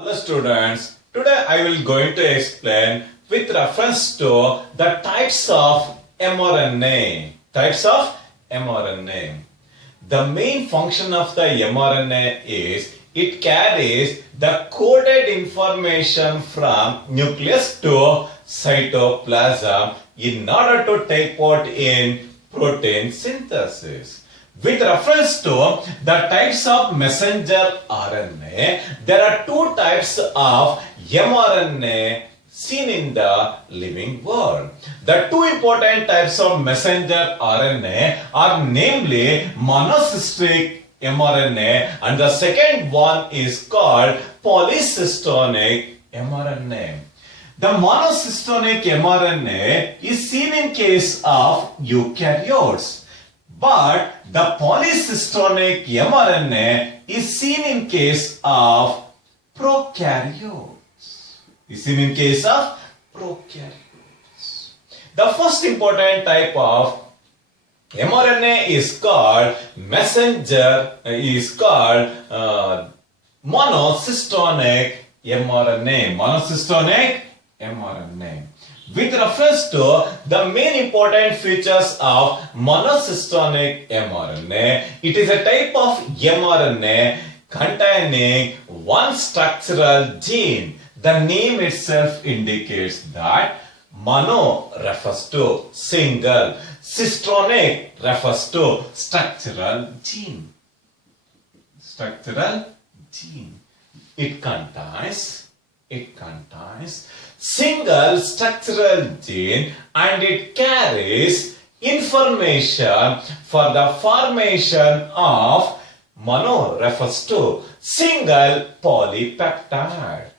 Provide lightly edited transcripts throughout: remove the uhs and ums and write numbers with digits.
Hello students, today I will going to explain with reference to the types of mRNA. Types of mRNA. The main function of the mRNA is it carries the coded information from nucleus to cytoplasm in order to take part in protein synthesis. With reference to the types of messenger RNA, there are two types of mRNA seen in the living world. The two important types of messenger RNA are namely monocystic mRNA and the second one is called Polycystonic Mrna. The monocystonic mRNA is seen in case of eukaryotes. But the polycystonic mRNA is seen in case of prokaryotes. The first important type of mRNA is called monocystonic mRNA. With reference to the main important features of monocystonic mRNA, it is a type of mRNA containing one structural gene. The name itself indicates that mono refers to single, cystonic refers to structural gene. It contains single structural gene and it carries information for the formation of mono refers to single polypeptide.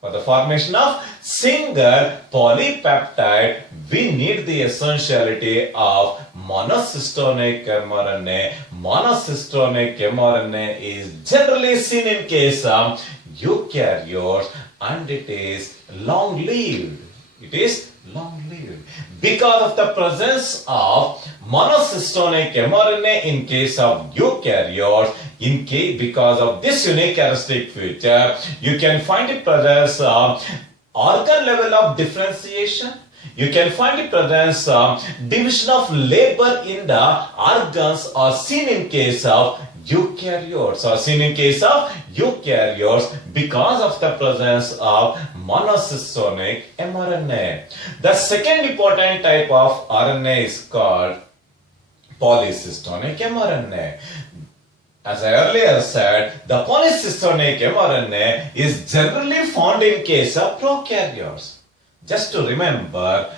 For the formation of single polypeptide, we need the essentiality of monocystonic mRNA. Monocystonic mRNA is generally seen in case of eukaryotes and it is long-lived. Because of the presence of monocystonic mRNA in case of eukaryotes, because of this unique characteristic feature, you can find the presence of organ level of differentiation. You can find the presence of division of labor in the organs are seen in case of eukaryotes because of the presence of monocystonic mRNA. The second important type of RNA is called polycystonic mRNA. As I earlier said, the polycystonic mRNA is generally found in case of prokaryotes. Just to remember,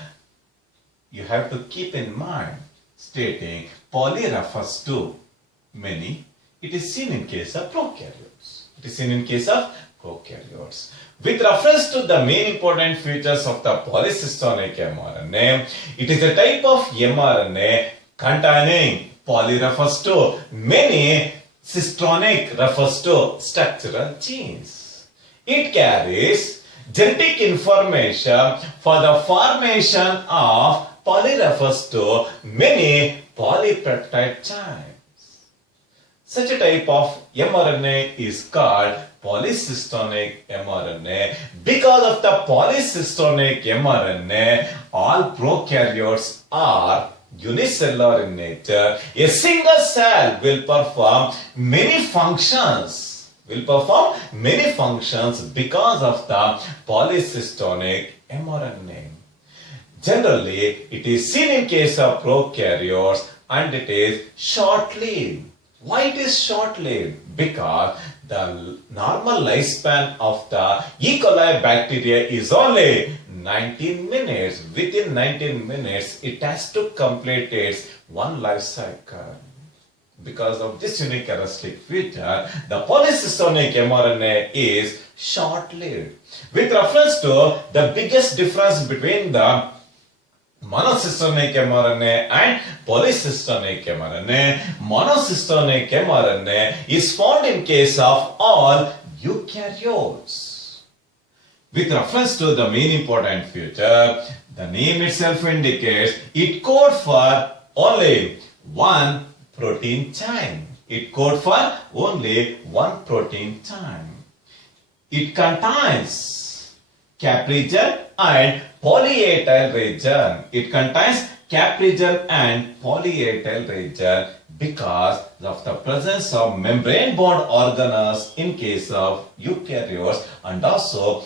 you have to keep in mind stating poly refers to many. It is seen in case of prokaryotes. With reference to the main important features of the polycystonic mRNA, it is a type of mRNA containing poly refers to many, cystonic refers to structural genes. It carries genetic information for the formation of poly refers to many polypeptide chains. Such a type of mRNA is called polycystonic mRNA. Because of the polycystonic mRNA, all prokaryotes are unicellular in nature. A single cell will perform many functions. Because of the polycystonic mRNA. Generally, it is seen in case of prokaryotes and it is short-lived. Why it is short-lived? Because the normal lifespan of the E. coli bacteria is only 19 minutes. Within 19 minutes, it has to complete its one life cycle. Because of this unique characteristic feature, the polycystonic mRNA is short-lived. With reference to the biggest difference between the monocystonic mRNA and polycystonic mRNA, monocystonic mRNA is found in case of all eukaryotes. With reference to the main important feature, the name itself indicates it codes for only one protein chain. It codes for only one protein chain. It contains cap region and poly A tail region. It contains cap region and poly A tail region because of the presence of membrane bound organelles in case of eukaryotes, and also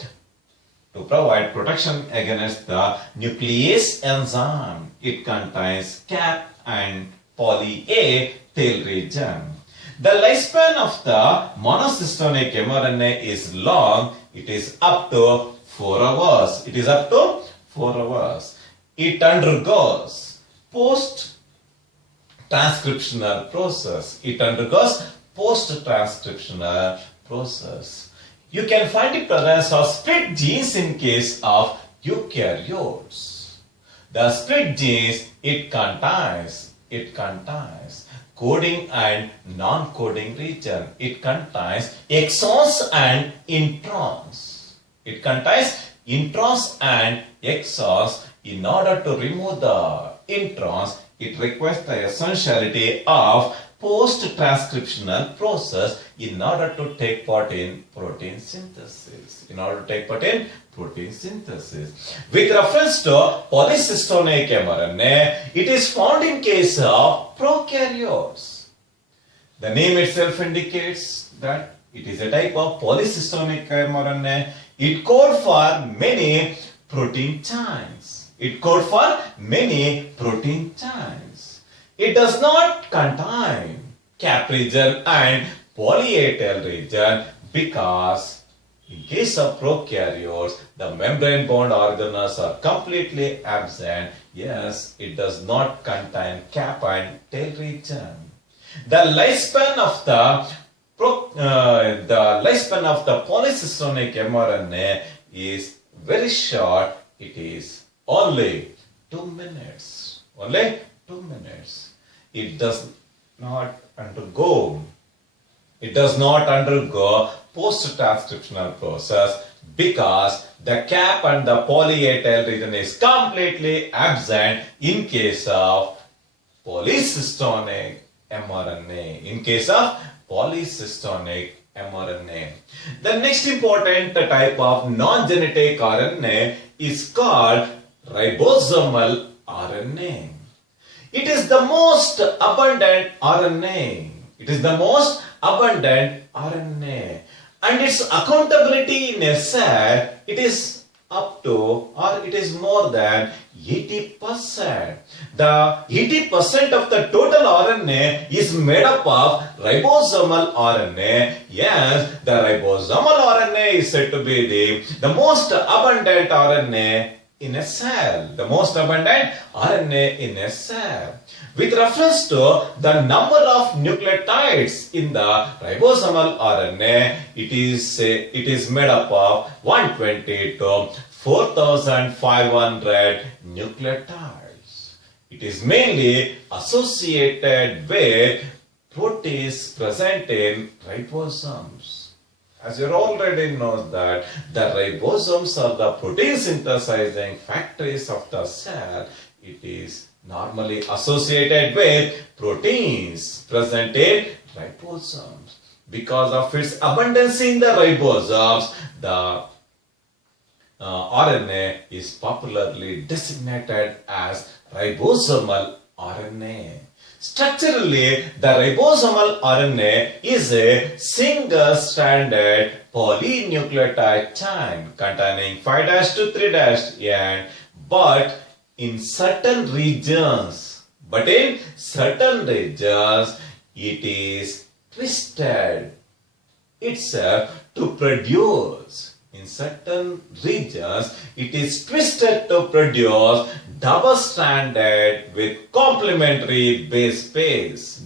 to provide protection against the nuclease enzyme. It contains cap and poly A tail region. The lifespan of the monocystonic mRNA is long. It is up to 4 hours. It is up to 4 hours. It undergoes post-transcriptional process. It undergoes post-transcriptional process. You can find the presence of split genes in case of eukaryotes. The split genes, it contains coding and non-coding region. It contains exons and introns. It contains introns and exons. In order to remove the introns, it requires the essentiality of post-transcriptional process in order to take part in protein synthesis. With reference to polycystonic mRNA, it is found in case of prokaryotes. The name itself indicates that it is a type of polycystonic mRNA. It codes for many protein chains. It does not contain cap region and poly A tail region because in case of prokaryotes, the membrane bound organelles are completely absent. Yes, it does not contain cap and tail region. The lifespan of the polycystonic mRNA is very short. It is only 2 minutes. It does not undergo post-transcriptional process because the cap and the poly A tail region is completely absent in case of polycystonic mRNA. The next important type of non-genetic RNA is called ribosomal RNA. It is the most abundant RNA. And its accountability in a cell, it is up to, or it is more than 80%. The 80% of the total RNA is made up of ribosomal RNA. Yes, the ribosomal RNA is said to be the most abundant RNA in a cell. With reference to the number of nucleotides in the ribosomal RNA, it is made up of 120 to 4,500 nucleotides. It is mainly associated with proteins present in ribosomes. As you already know that the ribosomes are the protein synthesizing factories of the cell. It is normally associated with proteins present in ribosomes. Because of its abundance in the ribosomes, the RNA is popularly designated as ribosomal RNA. Structurally, the ribosomal RNA is a single-stranded polynucleotide chain containing 5' to 3' end, but in certain regions, it is twisted itself to produce. In certain regions, it is twisted to produce double-stranded with complementary base pairs.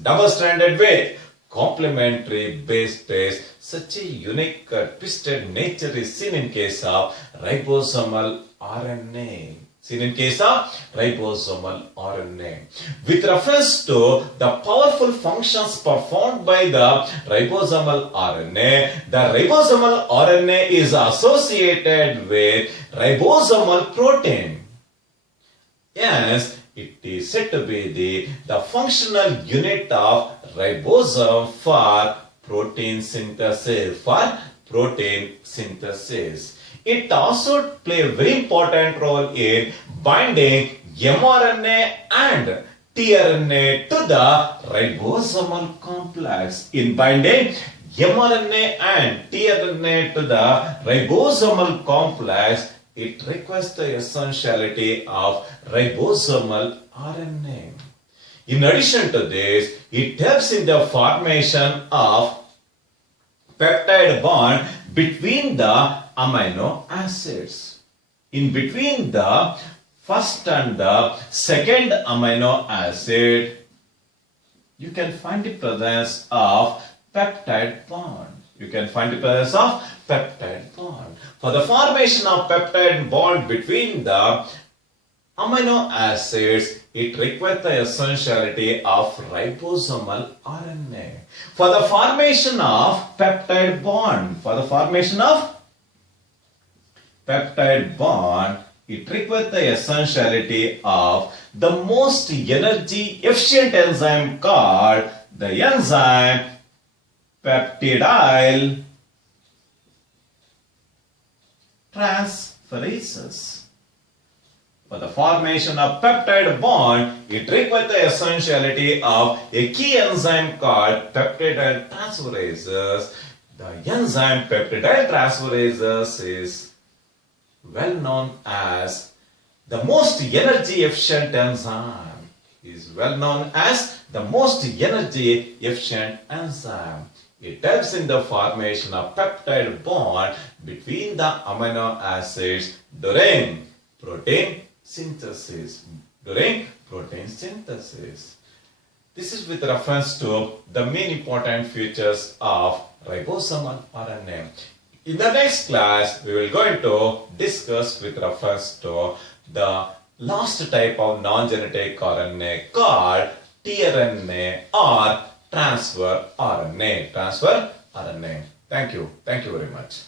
Such a unique twisted nature is seen in case of ribosomal RNA. With reference to the powerful functions performed by the ribosomal RNA, the ribosomal RNA is associated with ribosomal protein. Yes, it is said to be the functional unit of ribosome for protein synthesis. protein synthesis. It also plays a very important role in binding mRNA and tRNA to the ribosomal complex. In binding mRNA and tRNA to the ribosomal complex, it requires the essentiality of ribosomal RNA. In addition to this, it helps in the formation of peptide bond between the amino acids. In between the first and the second amino acid, you can find the presence of peptide bond. You can find the presence of peptide bond. For the formation of peptide bond between the amino acids, it requires the essentiality of ribosomal RNA. For the formation of peptide bond, it requires the essentiality of the most energy efficient enzyme called the enzyme peptidyl transferases. For the formation of peptide bond, it requires the essentiality of a key enzyme called peptidyl transferases. The enzyme peptidyl transferases is well known as the most energy efficient enzyme. It helps in the formation of peptide bond between the amino acids during protein synthesis. This is with reference to the main important features of ribosomal RNA. In the next class, we will going to discuss with reference to the last type of non-genetic RNA called tRNA or transfer RNA. Thank you very much.